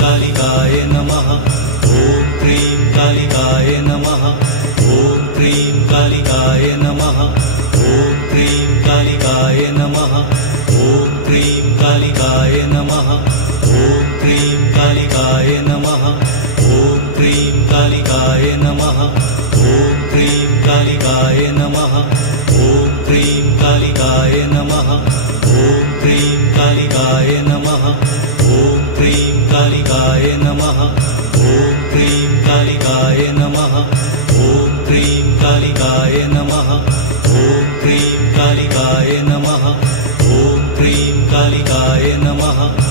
कालिकाय नमः। ॐ क्रीं कालिकाय नमः। ॐ क्रीं कालिकाय नमः। ॐ क्रीं कालिकाय नमः। ॐ क्रीं कालिकाय नमः। ॐ क्रीं कालिकाय नमः। ॐ क्रीं कालिकाय नमः। ॐ क्रीं कालिकाय नमः। ॐ क्रीं कालिकाय नमः। ॐ क्रीं कालिकाय नमः। ॐ क्रीं कालिकाय नमः। ॐ क्रीं कालिकाय नमः। ॐ क्रीं कालिकाय नमः। ॐ क्रीं कालिकाय नमः। ॐ क्रीं कालिकाय नमः।